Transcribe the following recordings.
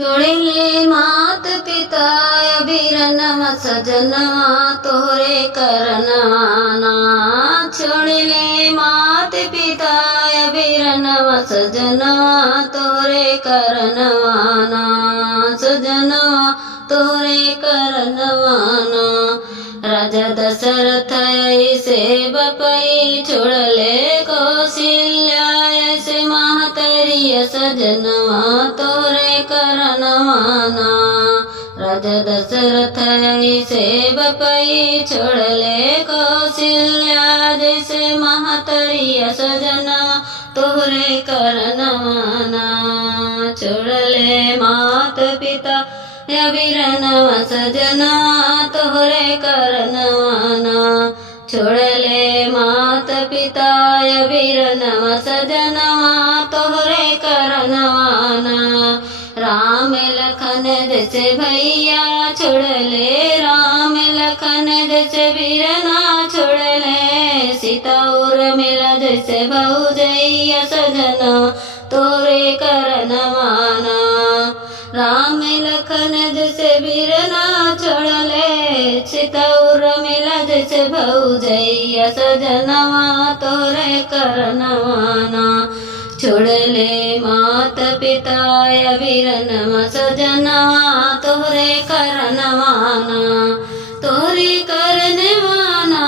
छोड़िले मात पिता अभिरनवा सजनवा तोहरे करनवाना। छोड़िले मात पिता अभिरनवा सजनवा तोहरे करनवाना। सजनवा तोहरे करनवाना। राजा दशरथ ऐसे बपई छोड़ले कौशल्या ऐसे महतरिय सजनवा तोहरे करनवाना। राजा दशरथ ऐसे बपई छोड़ले कौशल्या जैसे महतरिय सजनवा तोहरे करनवाना। छोड़ले मात पिता अभिरनवा सजनवा तोहरे करनवाना। छोड़ले मात पिता अभिरनवा सजनवा तोहरे करनवाना। राम लखन जैसे भैया छोड़ले राम लखन जैसे वीरना छोड़ले। सीता उर्मिला जैसे भौजैया सजना तोरे करनवाना। राम लखन जैसे वीरना छोड़ले सीता उर्मिला जैसे भौजैया सजनवा तोरे करनवाना। छोड़ले मात पिता अभिरनवा सजनवा तोहरे करनवाना। तोहरे करनवाना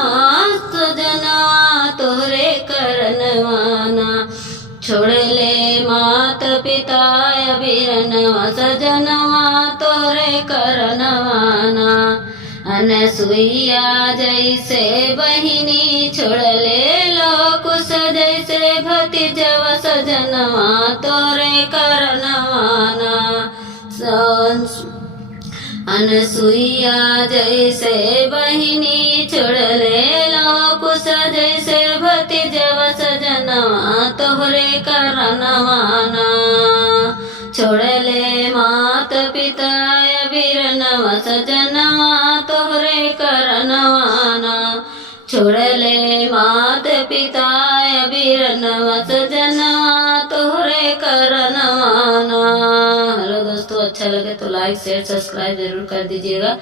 सजनवा तोहरे करनवाना। छोड़ले मात पिता अभिरनवा सजनवा तोहरे करनवाना। अनसुईया जैसे बहिनी छोड़ले लोकुश जैसे भतीजवा सजनवा तोरे करनवाना। अनसुईया जैसे बहिनी छोड़ले लोकुश जैसे भतीजवा सजनवा तोहरे करनवाना। छोड़ले मात पिता अभिरनवा सजनवा तोहरे करनवाना। छोड़ले मात पिता अभिरनवा सजनवा तोहरे करनवाना। हेलो दोस्तों, अच्छा लगे तो लाइक शेयर सब्सक्राइब जरूर कर दीजिएगा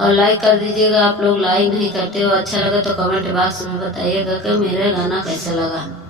और लाइक कर दीजिएगा। आप लोग लाइक नहीं करते हो। अच्छा लगा तो कमेंट बॉक्स में बताइएगा कि मेरा गाना कैसा लगा।